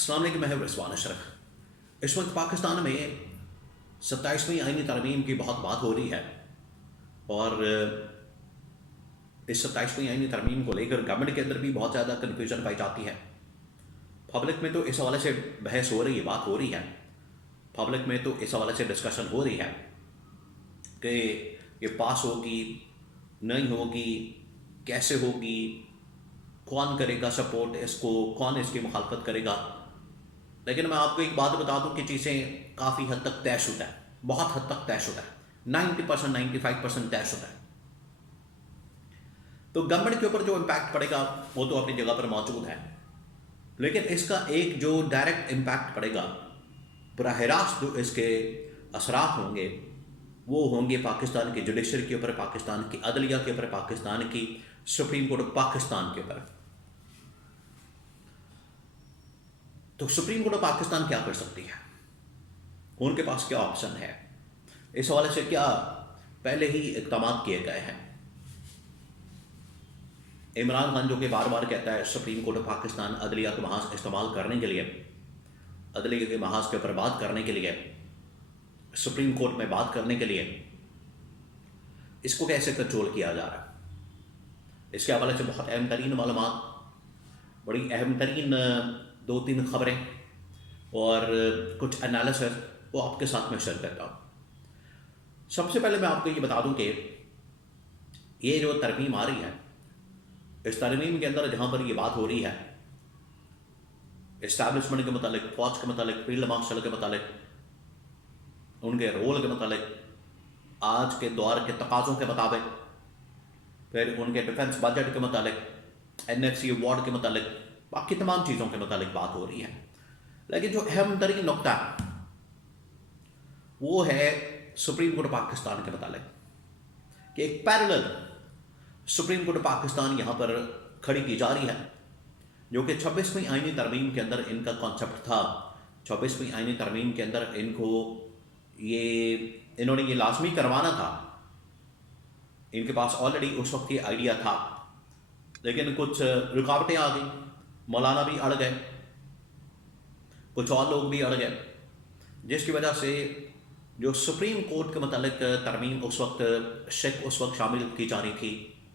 अस्सलाम वालेकुम, मैं रिजवान अशरफ। इस वक्त पाकिस्तान में 27वीं आईनी तरमीम की बहुत बात हो रही है और इस 27वीं आईनी तरमीम को लेकर गवर्नमेंट के अंदर भी बहुत ज़्यादा कन्फ्यूजन पाई जाती है। पब्लिक में तो इस हवाले से बहस हो रही है, बात हो रही है, पब्लिक में तो इस हवाले से डिस्कशन हो रही है कि ये पास होगी नहीं होगी, कैसे होगी, कौन करेगा सपोर्ट इसको, कौन इसकी मुखालफत करेगा। लेकिन मैं आपको एक बात बता दूं कि चीज़ें काफ़ी हद तक तयशुदा है, बहुत हद तक तयशुदा है, 90% 95% तयशुदा है। तो गवर्नमेंट के ऊपर जो इम्पैक्ट पड़ेगा वो तो अपनी जगह पर मौजूद है, लेकिन इसका एक जो डायरेक्ट इम्पैक्ट पड़ेगा, बराह रास्त जो इसके असरात होंगे वो होंगे पाकिस्तान की जुडिशरी के ऊपर, पाकिस्तान की अदलिया के ऊपर, पाकिस्तान की सुप्रीम कोर्ट ऑफ पाकिस्तान के ऊपर। तो सुप्रीम कोर्ट ऑफ पाकिस्तान क्या कर सकती है, उनके पास क्या ऑप्शन है, इस हवाले से क्या पहले ही इक़दाम किए गए हैं। इमरान खान जो कि बार बार कहता है सुप्रीम कोर्ट ऑफ पाकिस्तान अदलिया का महाज इस्तेमाल करने के लिए, अदलिया के महाज के ऊपर बात करने के लिए, सुप्रीम कोर्ट में बात करने के लिए, इसको कैसे कंट्रोल किया जा रहा है, इसके हवाले से बहुत अहम तरीन मालूमात, बड़ी अहम तरीन 2-3 खबरें और कुछ एनालिसिस वो आपके साथ में शेयर करता हूँ। सबसे पहले मैं आपको ये बता दूं कि ये जो तरमीम आ रही है, इस तरमीम के अंदर जहाँ पर ये बात हो रही है इस्टेब्लिशमेंट के मतलब, फौज के मतलब, फील्ड मार्शल के मतलब, उनके रोल के मतलब, आज के दौर के तकाज़ों के मुताबिक, फिर उनके डिफेंस बजट के मतलब, NFC अवार्ड के मतलब, बाकी तमाम चीज़ों के मतलब बात हो रही है। लेकिन जो अहम तरीन नुक्ता वो है सुप्रीम कोर्ट पाकिस्तान के मतलब कि एक पैरेलल सुप्रीम कोर्ट पाकिस्तान यहाँ पर खड़ी की जा रही है, जो कि 26वीं आईनी तरमीम के अंदर इनका कॉन्सेप्ट था। 26वीं आईनी तरमीम के अंदर इन्होंने ये लाजमी करवाना था, इनके पास ऑलरेडी उस वक्त ये आइडिया था, लेकिन कुछ रुकावटें आ गई, मौलाना भी अड़ गए, कुछ और लोग भी अड़ गए, जिसकी वजह से जो सुप्रीम कोर्ट के मतलब तरमीम उस वक्त शामिल की जा रही थी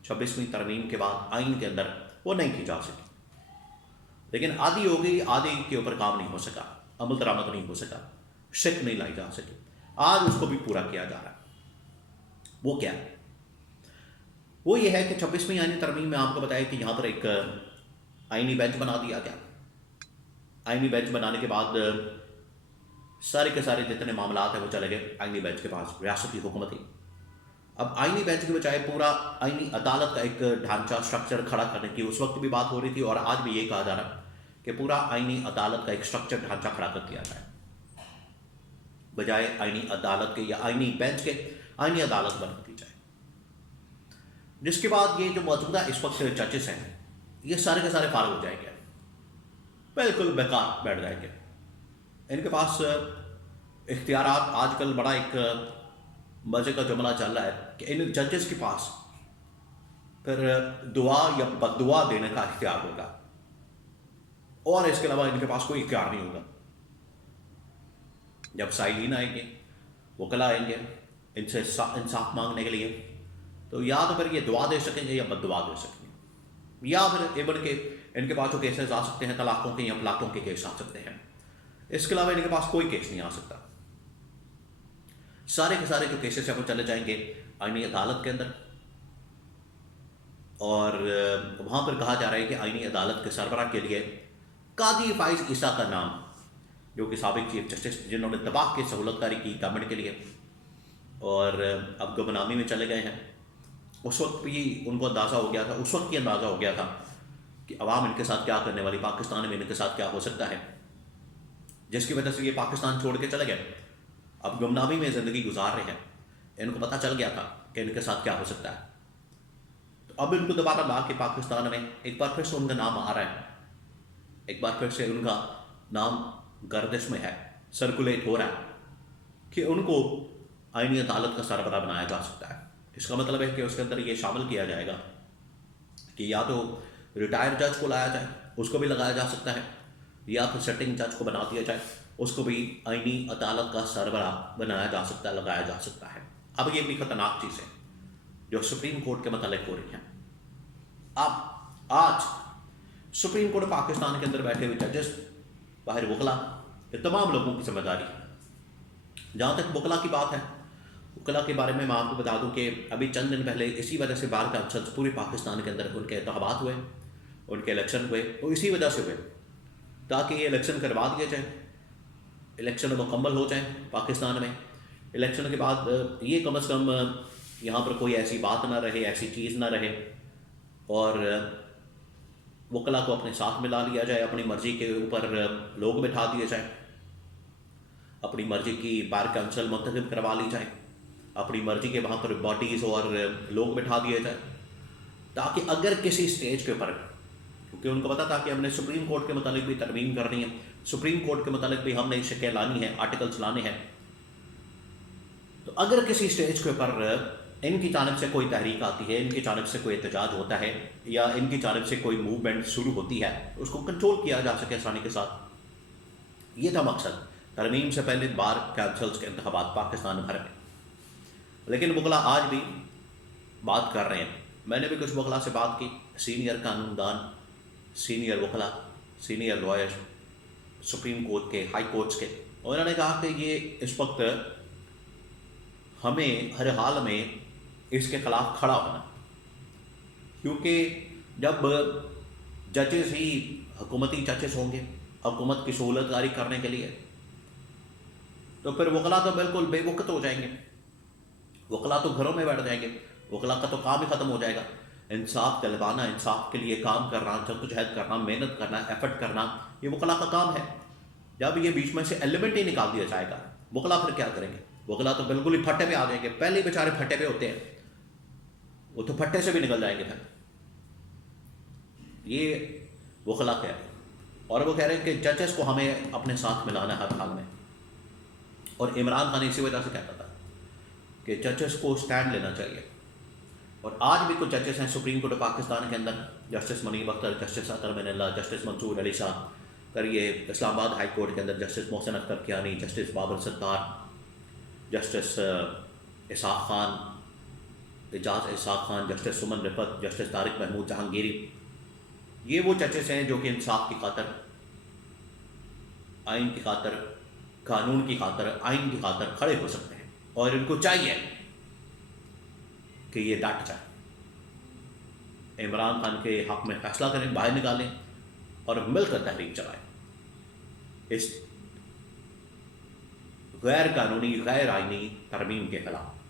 26वीं तरमीम के बाद आइन के अंदर, वो नहीं की जा सकी। लेकिन आधी हो गई, आधी के ऊपर काम नहीं हो सका, अमल दरामद नहीं हो सका, शिक नहीं लाई जा सकी। आज उसको भी पूरा किया जा रहा है। वो क्या है? वो ये है कि 26वीं आईनी तरमीम में आपको बताया कि यहाँ पर एक आईनी बेंच बना दिया गया। आईनी बेंच बनाने के बाद सारे के सारे जितने मामलात हैं वो चले गए आईनी बेंच के पास, रियासती हुकूमती। अब आईनी बेंच के बजाय पूरा आईनी अदालत का एक ढांचा, स्ट्रक्चर खड़ा करने की उस वक्त भी बात हो रही थी, और आज भी ये कहा जा रहा है कि पूरा आईनी अदालत का एक स्ट्रक्चर ढांचा खड़ा कर दिया जाए, बजाय आईनी अदालत के या आईनी बेंच के आईनी अदालत बना दी जाए। जिसके बाद ये जो मौजूदा इस वक्त जजेस हैं ये सारे के सारे फारग हो जाएंगे, बिल्कुल बेकार बैठ जाएंगे। इनके पास इख्तियारात, आजकल बड़ा एक मजे का जुमला चल रहा है कि इन जजेस के पास फिर दुआ या बददुआ देने का इख्तियार होगा, और इसके अलावा इनके पास कोई इख्तियार नहीं होगा। जब साइलिन आएंगे, वकला आएंगे इनसे इंसाफ मांगने के लिए, तो या तो फिर ये दुआ दे सकेंगे या बददुआ दे सकेंगे, या फिर इवन के इनके पास जो केसेस आ सकते हैं तलाकों के या तलाकों के केस आ सकते हैं। इसके अलावा इनके पास कोई केस नहीं आ सकता। सारे के सारे जो केसेस हैं वो चले जाएंगे आईनी अदालत के अंदर, और वहाँ पर कहा जा रहा है कि आईनी अदालत के सरबराह के लिए कादी फाइज ईसा का नाम, जो कि साबिक चीफ जस्टिस, जिन्होंने तबाह की सहूलतकारी की गवर्नमेंट के लिए और अब गुमनामी में चले गए हैं, उस वक्त भी उनको अंदाज़ा हो गया था, उस वक्त ही अंदाज़ा हो गया था कि अवाम इनके साथ क्या करने वाली, पाकिस्तान में इनके साथ क्या हो सकता है, जिसकी वजह से ये पाकिस्तान छोड़ के चले गए। अब गुमनामी में ज़िंदगी गुजार रहे हैं, इनको पता चल गया था कि इनके साथ क्या हो सकता है। तो अब इनको दोबारा ला के पाकिस्तान में एक बार फिर से उनका नाम आ रहा है, एक बार फिर से उनका नाम गर्दिश में है, सर्कुलेट हो रहा है कि उनको आईनी अदालत का सरबराह बनाया जा सकता है। इसका मतलब है कि उसके अंदर ये शामिल किया जाएगा कि या तो रिटायर्ड जज को लाया जाए, उसको भी लगाया जा सकता है, या फिर सिटिंग जज को बना दिया जाए, उसको भी आईनी अदालत का सरबरा बनाया जा सकता है, लगाया जा सकता है। अब ये भी खतरनाक चीज़ है जो सुप्रीम कोर्ट के मतलब हो रही है। अब आज सुप्रीम कोर्ट पाकिस्तान के अंदर बैठे हुए जजेस, बाहर वकला, ये तमाम लोगों की जिम्मेदारी। जहाँ तक वकला की बात है, वकला के बारे में मैं आपको बता दूं कि अभी चंद दिन पहले इसी वजह से बार काउंसिल्स पूरे पाकिस्तान के अंदर उनके इंतखाबात हुए, उनके इलेक्शन हुए, वो इसी वजह से हुए ताकि ये इलेक्शन करवा दिए जाए, इलेक्शन मुकम्मल हो जाए पाकिस्तान में। इलेक्शन के बाद ये कम अज़ कम यहाँ पर कोई ऐसी बात ना रहे, ऐसी चीज़ ना रहे, और वकला को अपने साथ मिला लिया जाए, अपनी मर्ज़ी के ऊपर लोग बिठा दिए जाए, अपनी मर्ज़ी की बार काउंसिल मुंतखब करवा ली जाए, अपनी मर्ज़ी के वहाँ पर बॉडीज़ और लोग बिठा दिए जाए, ताकि अगर किसी स्टेज के ऊपर, क्योंकि उनको पता था कि हमने सुप्रीम कोर्ट के मुतालिक भी तरमीम करनी है, सुप्रीम कोर्ट के मुतालिक भी हमने शिकायत लानी है, आर्टिकल्स लाने हैं, तो अगर किसी स्टेज के ऊपर इनकी जानब से कोई तहरीक आती है, इनकी जानब से कोई एहतजाज होता है, या इनकी जानब से कोई मूवमेंट शुरू होती है, उसको कंट्रोल किया जा सके आसानी के साथ। ये था मकसद तरमीम से पहले बार काउंसिल्स के इंतखाबात पाकिस्तान भर में। लेकिन वकला आज भी बात कर रहे हैं। मैंने भी कुछ वकला से बात की, सीनियर कानूनदान, सीनियर वकला, सीनियर लॉयर सुप्रीम कोर्ट के, हाई कोर्ट्स के, और उन्होंने कहा कि ये इस वक्त हमें हर हाल में इसके खिलाफ खड़ा होना, क्योंकि जब जजेस ही हुकूमती जजेस होंगे हुकूमत की सहूलतकारी करने के लिए, तो फिर वकला तो बिल्कुल बेवकूफ़ हो जाएंगे, वकला तो घरों में बैठ जाएंगे, वकला का तो काम ही ख़त्म हो जाएगा। इंसाफ दिलवाना, इंसाफ के लिए काम करना, जद्दोजहद करना, मेहनत करना, एफर्ट करना, ये वकला का काम है। जब ये बीच में से एलिमेंट ही निकाल दिया जाएगा, वकला फिर क्या करेंगे? वकला तो बिल्कुल ही फट्टे पे आ जाएंगे, पहले ही बेचारे फट्टे पे होते हैं, वो तो फट्टे से भी निकल जाएंगे फिर। ये वकला कह रहे हैं, और वो कह रहे हैं कि जजेस को हमें अपने साथ मिलाना है हर हाल में। और इमरान खान इसी वजह से कहता था कि जजेस को स्टैंड लेना चाहिए। और आज भी कुछ जजेस हैं सुप्रीम कोर्ट पाकिस्तान के अंदर, justice Munib Akhtar, justice Athar Minallah, justice Mansoor Ali Shah, फिर ये इस्लामाबाद हाई कोर्ट के अंदर justice Mohsin Akhtar Kayani, justice Babar Sattar, justice Ishaq Khan, Ejaz Ishaq Khan, justice Saman Rafat, justice Tariq Mahmood Jahangiri, ये वो जजेस हैं जो कि इंसाफ की खातर, आइन की खातर, कानून की खातर, आइन की खातर खड़े हो सकते हैं। और इनको चाहिए कि ये डट जाए, इमरान खान के हक में फैसला करें, बाहर निकालें और मिलकर तहरीक चलाएं इस गैर कानूनी, गैर आइनी तरमीम के खिलाफ।